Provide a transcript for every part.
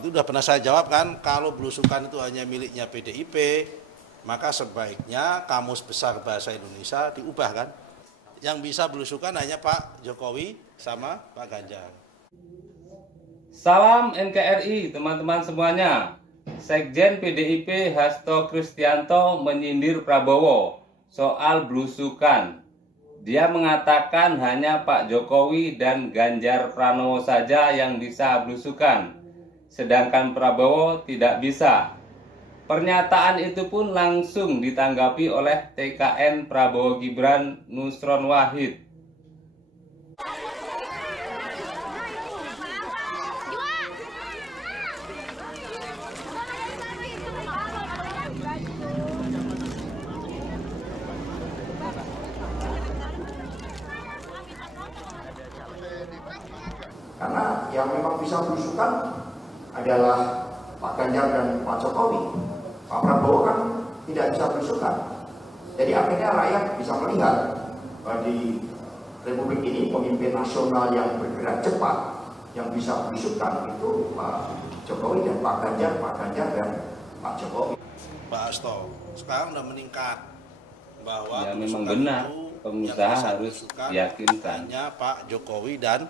waktu itu udah pernah saya jawab kan, kalau belusukan itu hanya miliknya PDIP, maka sebaiknya Kamus Besar Bahasa Indonesia diubah kan. Yang bisa belusukan hanya Pak Jokowi sama Pak Ganjar. Salam NKRI teman-teman semuanya. Sekjen PDIP Hasto Kristianto menyindir Prabowo soal belusukan. Dia mengatakan hanya Pak Jokowi dan Ganjar Pranowo saja yang bisa belusukan, sedangkan Prabowo tidak bisa. Pernyataan itu pun langsung ditanggapi oleh TKN Prabowo Gibran Nusron Wahid. Karena yang memang bisa belusukan adalah Pak Ganjar dan Pak Jokowi. Pak Prabowo kan tidak bisa belusukan. Jadi akhirnya rakyat bisa melihat di Republik ini pemimpin nasional yang bergerak cepat, yang bisa belusukan itu Pak Jokowi dan Pak Ganjar dan Pak Jokowi. Pak Hasto, sekarang udah meningkat bahwa ya memang benar pengusaha harus yakinkan hanya Pak Jokowi dan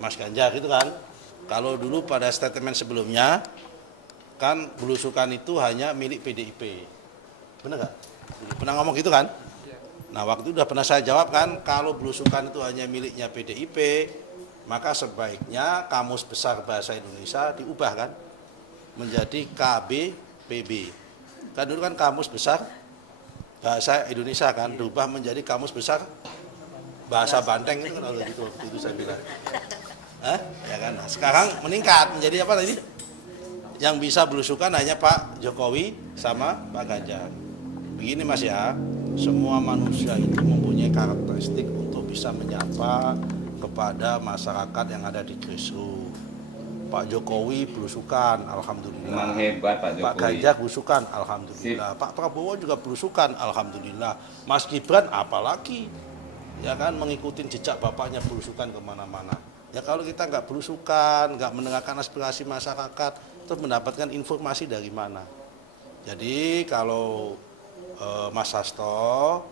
Mas Ganjar itu kan. Kalau dulu pada statement sebelumnya kan belusukan itu hanya milik PDIP. Benar nggak? Pernah ngomong gitu kan? Nah waktu itu udah pernah saya jawab kan, kalau belusukan itu hanya miliknya PDIP, maka sebaiknya Kamus Besar Bahasa Indonesia diubah kan menjadi KBPB. Kan dulu kan Kamus Besar Bahasa Indonesia kan berubah menjadi Kamus Besar Bahasa Banteng itu kan waktu itu saya bilang. Ya kan. Nah, sekarang meningkat menjadi apa tadi? Yang bisa belusukan hanya Pak Jokowi sama Pak Ganjar. Begini Mas ya, semua manusia itu mempunyai karakteristik untuk bisa menyapa kepada masyarakat yang ada di grassroots. Pak Jokowi belusukan, alhamdulillah. Memang hebat Pak Jokowi. Pak Ganjar belusukan, alhamdulillah. Pak Prabowo juga belusukan, alhamdulillah. Mas Gibran apalagi, ya kan, mengikuti jejak bapaknya belusukan kemana-mana. Ya kalau kita nggak belusukan, nggak mendengarkan aspirasi masyarakat, terus mendapatkan informasi dari mana? Jadi kalau Mas Hasto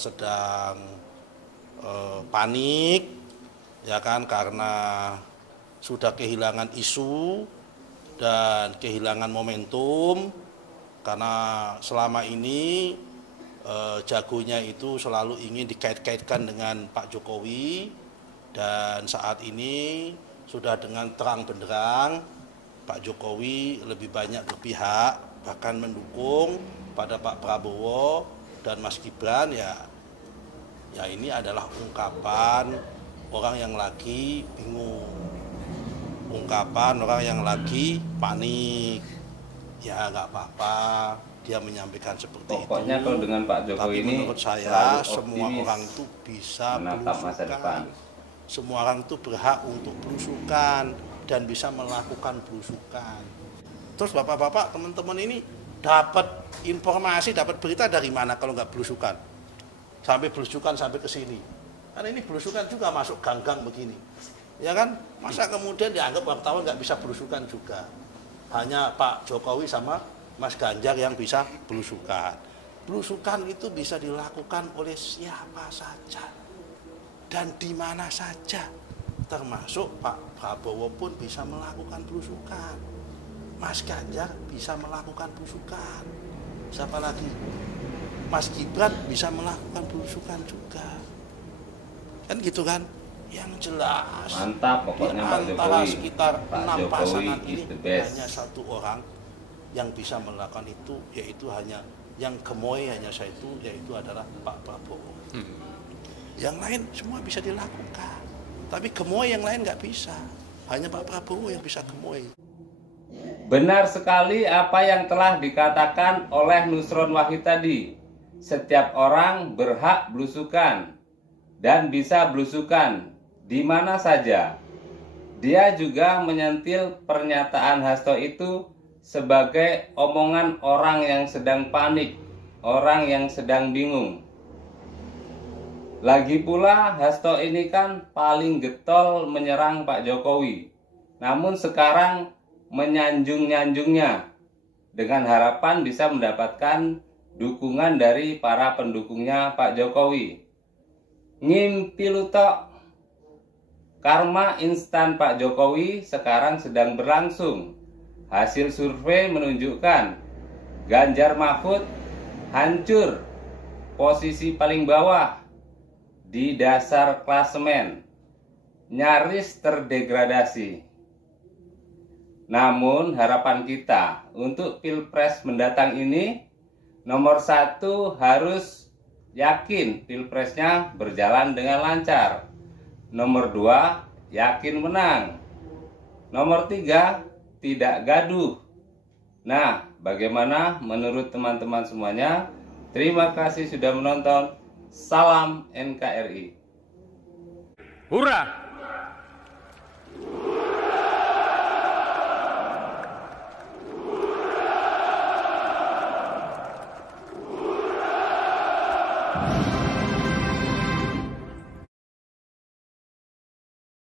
sedang panik, ya kan, karena sudah kehilangan isu dan kehilangan momentum, karena selama ini jagonya itu selalu ingin dikait-kaitkan dengan Pak Jokowi. Dan saat ini sudah dengan terang benderang Pak Jokowi lebih banyak berpihak, bahkan mendukung pada Pak Prabowo dan Mas Gibran. Ya ini adalah ungkapan orang yang lagi bingung, ungkapan orang yang lagi panik. Ya nggak apa-apa dia menyampaikan seperti Pokoknya itu. Kalau dengan Pak Jokowi tapi ini menurut saya semua orang itu bisa belusukan. Semua orang itu berhak untuk belusukan dan bisa melakukan belusukan. Terus bapak-bapak, teman-teman ini dapat informasi, dapat berita dari mana kalau nggak belusukan? Sampai belusukan sampai ke sini. Karena ini belusukan juga masuk gang-gang begini. Ya kan? Masa kemudian dianggap wartawan nggak bisa belusukan juga. Hanya Pak Jokowi sama Mas Ganjar yang bisa belusukan. Belusukan itu bisa dilakukan oleh siapa saja dan di mana saja, termasuk Pak Prabowo pun bisa melakukan belusukan, Mas Ganjar bisa melakukan belusukan, siapa lagi? Mas Gibran bisa melakukan belusukan juga, kan gitu kan? Yang jelas, mantap pokoknya Pak Jokowi. Antara sekitar 6 pasangan ini hanya satu orang yang bisa melakukan itu, yaitu hanya yang gemoy hanya saya itu, yaitu adalah Pak Prabowo. Yang lain semua bisa dilakukan, tapi gemoy yang lain nggak bisa. Hanya Pak Prabowo yang bisa gemoy. Benar sekali apa yang telah dikatakan oleh Nusron Wahid tadi. Setiap orang berhak belusukan dan bisa belusukan di mana saja. Dia juga menyentil pernyataan Hasto itu sebagai omongan orang yang sedang panik, orang yang sedang bingung. Lagi pula Hasto ini kan paling getol menyerang Pak Jokowi. namun sekarang menyanjung-nyanjungnya dengan harapan bisa mendapatkan dukungan dari para pendukungnya Pak Jokowi. Ngimpi lutok. Karma instan Pak Jokowi sekarang sedang berlangsung. Hasil survei menunjukkan Ganjar Mahfud hancur, posisi paling bawah di dasar klasemen, nyaris terdegradasi. Namun harapan kita untuk Pilpres mendatang ini, nomor 1 harus yakin Pilpresnya berjalan dengan lancar. Nomor 2 yakin menang. Nomor 3 tidak gaduh. Nah, bagaimana menurut teman-teman semuanya? Terima kasih sudah menonton. Salam NKRI. Hurrah!